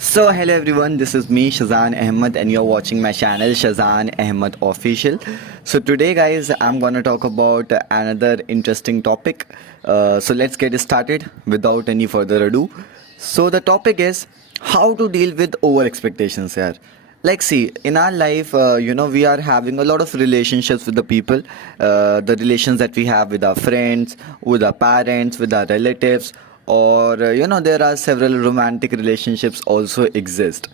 So hello everyone, this is me Shazan Ahmed and you're watching my channel Shazan Ahmed Official. So today guys I'm gonna talk about another interesting topic. So let's get started without any further ado. So the topic is how to deal with over expectations here. Like see in our life we are having a lot of relationships with the people, the relations that we have with our friends, with our parents, with our relatives, or there are several romantic relationships also exist.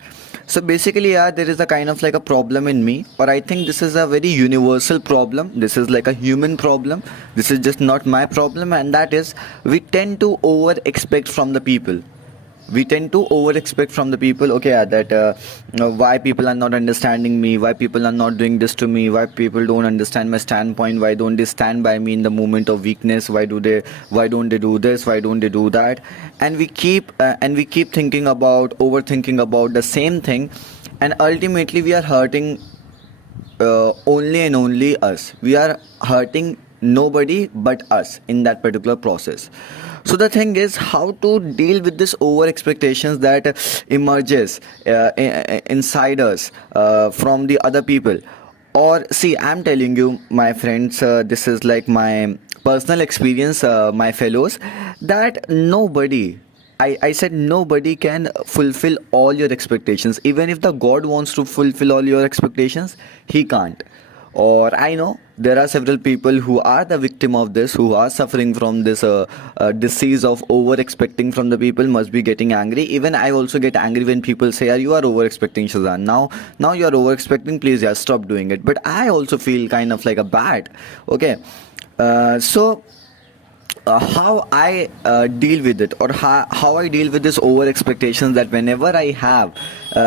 So basically yeah, there is a kind of like a problem in me, or I think this is a very universal problem. This is like a human problem. This is just not my problem, and that is we tend to over expect from the people. We tend to over expect from the people, okay, yeah, that why people are not understanding me, why people are not doing this to me, why people don't understand my standpoint, why don't they stand by me in the moment of weakness, why don't they do this, why don't they do that, and we keep thinking about overthinking about the same thing, and ultimately we are hurting only and only us. We are hurting nobody but us in that particular process. So the thing is how to deal with this over expectations that emerges inside us from the other people. Or see, I'm telling you, my friends, this is like my personal experience, my fellows, that nobody, I said nobody can fulfill all your expectations. Even if the God wants to fulfill all your expectations, he can't. Or I know there are several people who are the victim of this, who are suffering from this disease of over expecting from the people, must be getting angry. Even I also get angry when people say, "Yeah, you are over expecting, Shazan. Now you are over expecting. Please, yeah, stop doing it." But I also feel kind of like a bad. Okay, so how I deal with it, or how I deal with this over expectations, that whenever I have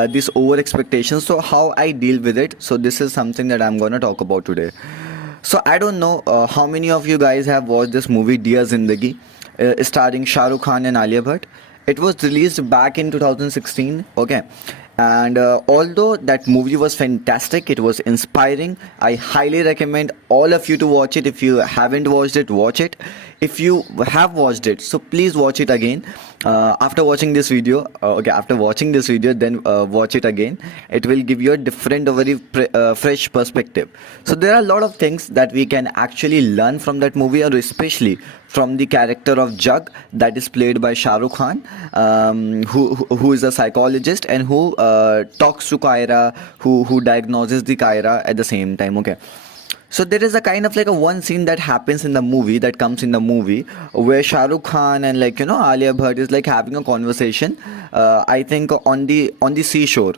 this over expectations, so how I deal with it. So this is something that I'm gonna talk about today. So I don't know how many of you guys have watched this movie Dear Zindagi, starring Shah Rukh Khan and Alia Bhatt. It was released back in 2016. Okay, and although that movie was fantastic, it was inspiring. I highly recommend all of you to watch it. If you haven't watched it, watch it. If you have watched it, so please watch it again after watching this video. Okay, after watching this video, then watch it again. It will give you a different, a very fresh perspective. So there are a lot of things that we can actually learn from that movie, or especially from the character of Jug, that is played by Shah Rukh Khan, who is a psychologist and who talks to Kaira, who diagnoses the Kaira at the same time. Okay, so there is a kind of like a one scene that happens in the movie, that comes in the movie, where Shah Rukh Khan and Alia Bhatt is like having a conversation. I think on the seashore,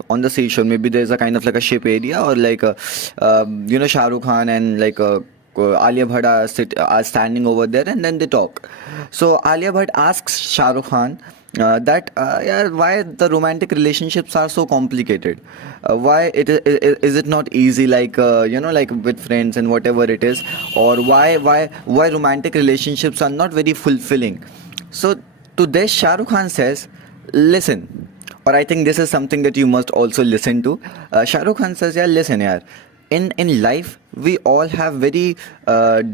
maybe there's a kind of like a ship area, or like Shah Rukh Khan and Alia Bhatt are standing over there, and then they talk. So Alia Bhatt asks Shah Rukh Khan that yeah, why the romantic relationships are so complicated, why is it not easy, like like with friends and whatever it is, or why romantic relationships are not very fulfilling. So to this Shah Rukh Khan says, listen, or I think this is something that you must also listen to. Shah Rukh Khan says, yeah, listen, yaar, in life we all have very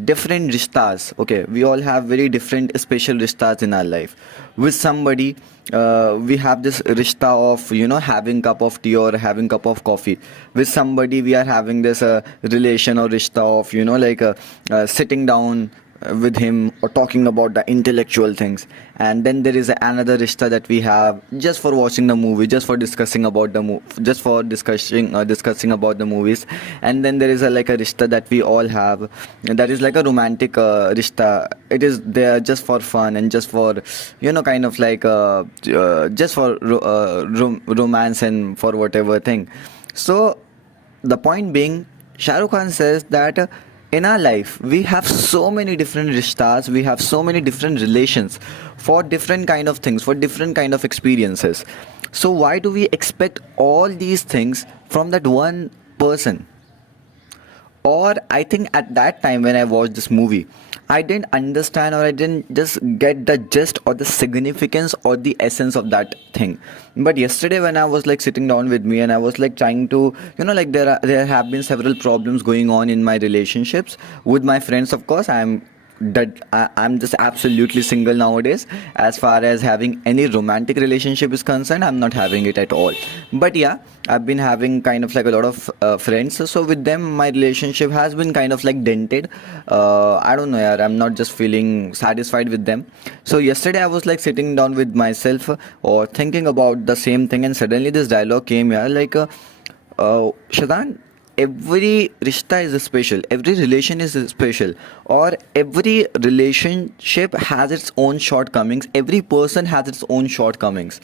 different rishtas. Okay, we all have very different special rishtas in our life. With somebody, we have this rishta of having cup of tea or having cup of coffee. With somebody we are having this relation or rishta of sitting down with him or talking about the intellectual things. And then there is another rishta that we have just for watching the movie, just for discussing about discussing about the movies. And then there is a rishta that we all have, that is like a romantic rishta. It is there just for fun and just for just for romance and for whatever thing. So the point being, Shah Rukh Khan says that in our life we have so many different rishtas, we have so many different relations for different kind of things, for different kind of experiences. So why do we expect all these things from that one person? Or I think at that time when I watched this movie, I didn't understand, or I didn't just get the gist or the significance or the essence of that thing. But yesterday when I was sitting down with me, and I was trying to there have been several problems going on in my relationships with my friends. Of course, I am that I'm just absolutely single nowadays. As far as having any romantic relationship is concerned, I'm not having it at all. But yeah, I've been having kind of like a lot of friends. So with them, my relationship has been kind of like dented. I don't know, yeah, I'm not just feeling satisfied with them. So yesterday I was like sitting down with myself or thinking about the same thing, and suddenly this dialogue came here like, Shadan, every rishta is special, every relation is special, or every relationship has its own shortcomings, every person has its own shortcomings.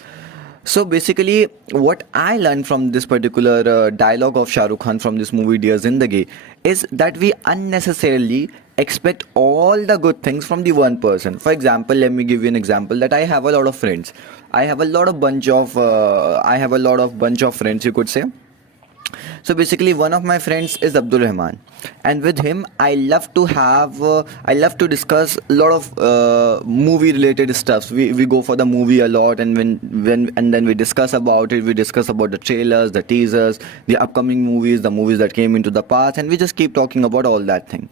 So basically, what I learned from this particular dialogue of Shah Rukh Khan from this movie Dear Zindagi is that we unnecessarily expect all the good things from the one person. For example, let me give you an example that I have a lot of friends. I have a lot of bunch of friends, you could say. So basically, one of my friends is Abdul Rahman, and with him, I love to discuss a lot of movie related stuffs. We go for the movie a lot, and and then we discuss about it. We discuss about the trailers, the teasers, the upcoming movies, the movies that came into the past, and we just keep talking about all that thing.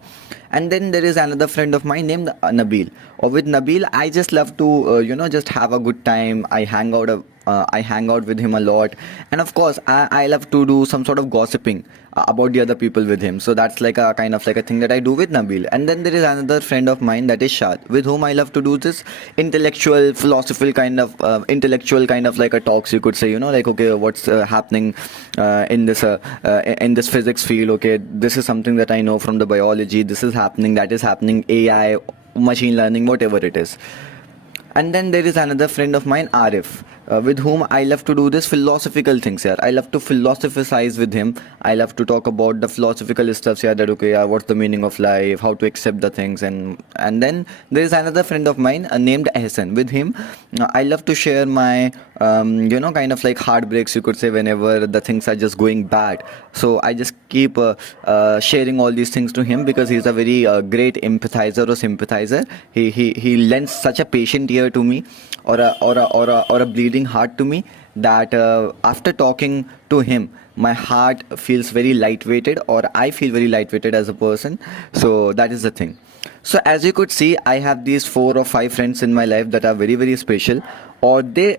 And then there is another friend of mine named Nabil. Or with Nabil, I just love to just have a good time. I hang out with him a lot, and of course I love to do some sort of gossiping about the other people with him. So that's like a kind of like a thing that I do with Nabil. And then there is another friend of mine, that is Shad, with whom I love to do this intellectual kind of like a talks, you could say, like, okay, what's happening in this physics field. Okay, this is something that I know from the biology. This is happening, that is happening, AI, machine learning, whatever it is. And then there is another friend of mine, Arif, with whom I love to do this philosophical things here. I love to philosophize with him. I love to talk about the philosophical stuff here, that okay, what's the meaning of life, how to accept the things. And then there is another friend of mine named Ehsan. With him, I love to share my kind of like heartbreaks, you could say, whenever the things are just going bad. So I just keep sharing all these things to him, because he's a very great empathizer or sympathizer. He lends such a patient ear to me, or a bleeding heart to me, that after talking to him, my heart feels very lightweighted, or I feel very lightweighted as a person. So that is the thing. So as you could see, I have these 4 or 5 friends in my life that are very very special, or they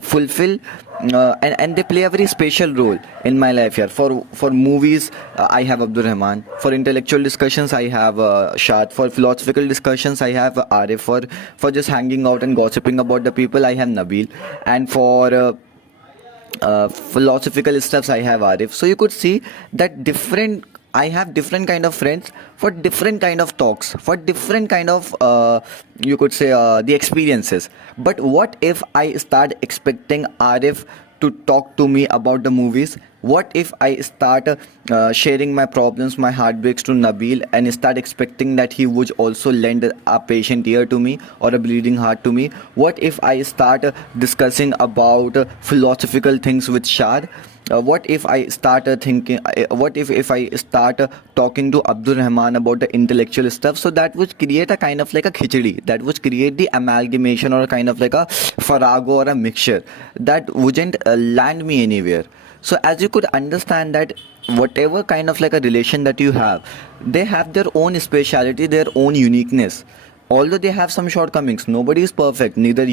fulfill and they play a very special role in my life here. For movies, I have Abdul Rahman. For intellectual discussions, I have Shad. For philosophical discussions, I have Arif. For just hanging out and gossiping about the people, I have Nabil. And for philosophical stuffs, I have Arif. So you could see that I have different kind of friends for different kind of talks, for different kind of you could say the experiences. But what if I start expecting Arif to talk to me about the movies? What if I start sharing my problems, my heartbreaks to Nabil, and start expecting that he would also lend a patient ear to me, or a bleeding heart to me? What if I start discussing about philosophical things with Shad? What if I start if I start talking to Abdul Rahman about the intellectual stuff? So that would create a kind of like a khichdi, that would create the amalgamation, or a kind of like a farago, or a mixture that wouldn't land me anywhere. So as you could understand that whatever kind of like a relation that you have, they have their own speciality, their own uniqueness. Although they have some shortcomings, nobody is perfect, neither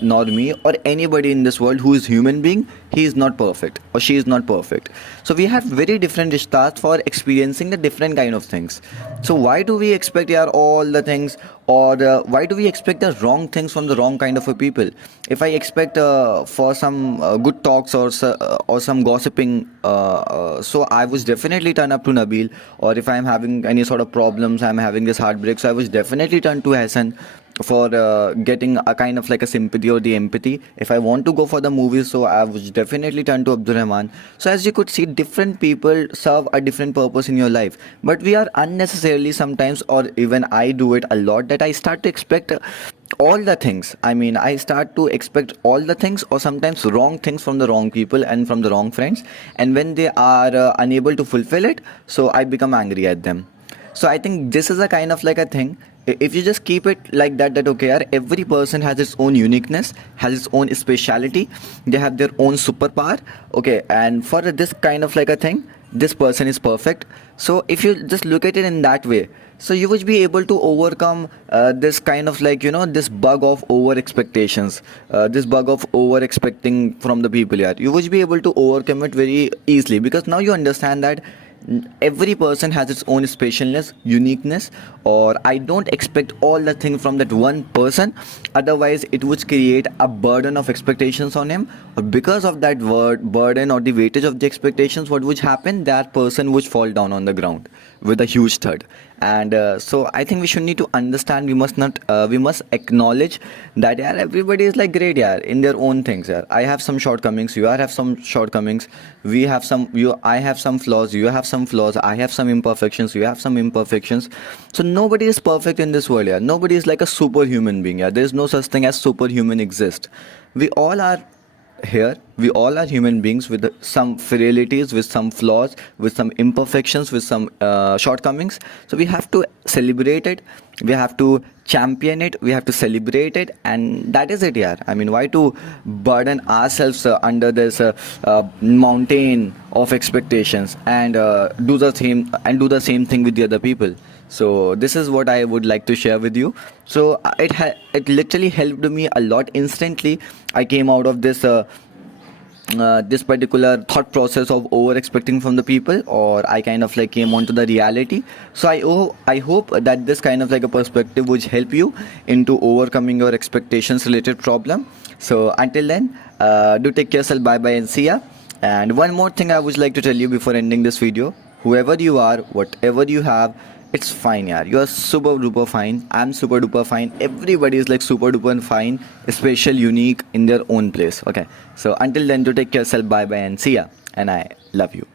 nor me, or anybody in this world who is human being. He is not perfect, or she is not perfect. So we have very different rishtas for experiencing the different kind of things. So why do we expect all the things, or why do we expect the wrong things from the wrong kind of a people? If I expect for some good talks, or some gossiping, so I was definitely turn up to Nabil. Or if I am having any sort of problems, I am having this heartbreak, so I was definitely turn to Hassan for getting a kind of like a sympathy or the empathy. If I want to go for the movies, so I would definitely turn to Abdul Rahman. So as you could see, different people serve a different purpose in your life. But we are unnecessarily sometimes, or even I do it a lot, that I start to expect all the things. I start to expect all the things, or sometimes wrong things, from the wrong people and from the wrong friends. And when they are unable to fulfill it, so I become angry at them. So I think this is a kind of like a thing. If you just keep it like that okay, every person has its own uniqueness, has its own speciality, they have their own superpower. Okay, and for this kind of like a thing, this person is perfect. So if you just look at it in that way, so you would be able to overcome this kind of like, this bug of over expectations, this bug of over expecting from the people. Yeah, you would be able to overcome it very easily, because now you understand that every person has its own specialness, uniqueness, or I don't expect all the things from that one person, otherwise it would create a burden of expectations on him. Or because of that burden or the weightage of the expectations, what would happen, that person would fall down on the ground with a huge thud. And so I think we should need to understand, we must not we must acknowledge that, yeah, everybody is like great, yeah, in their own things. Yeah, I have some shortcomings, you have some shortcomings, we have some, I have some flaws, you have some flaws, I have some imperfections, you have some imperfections. So nobody is perfect in this world. Yeah, nobody is like a superhuman being. Yeah, there is no such thing as superhuman exist. We all are here, we all are human beings with some frailties, with some flaws, with some imperfections, with some shortcomings. So we have to celebrate it, we have to champion it, we have to celebrate it, and that is it. Yeah, I mean, why to burden ourselves under this mountain of expectations, and do the same thing with the other people. So this is what I would like to share with you. So it literally helped me a lot. Instantly I came out of this this particular thought process of over expecting from the people, or I kind of like came onto the reality. So I hope that this kind of like a perspective would help you into overcoming your expectations related problem. So until then, do take yourself, bye bye and see ya. And one more thing I would like to tell you before ending this video: whoever you are, whatever you have, it's fine. Yeah, you are super duper fine, I'm super duper fine, everybody is like super duper fine, special, unique in their own place. Okay, so until then, to take yourself, bye bye and see ya, and I love you.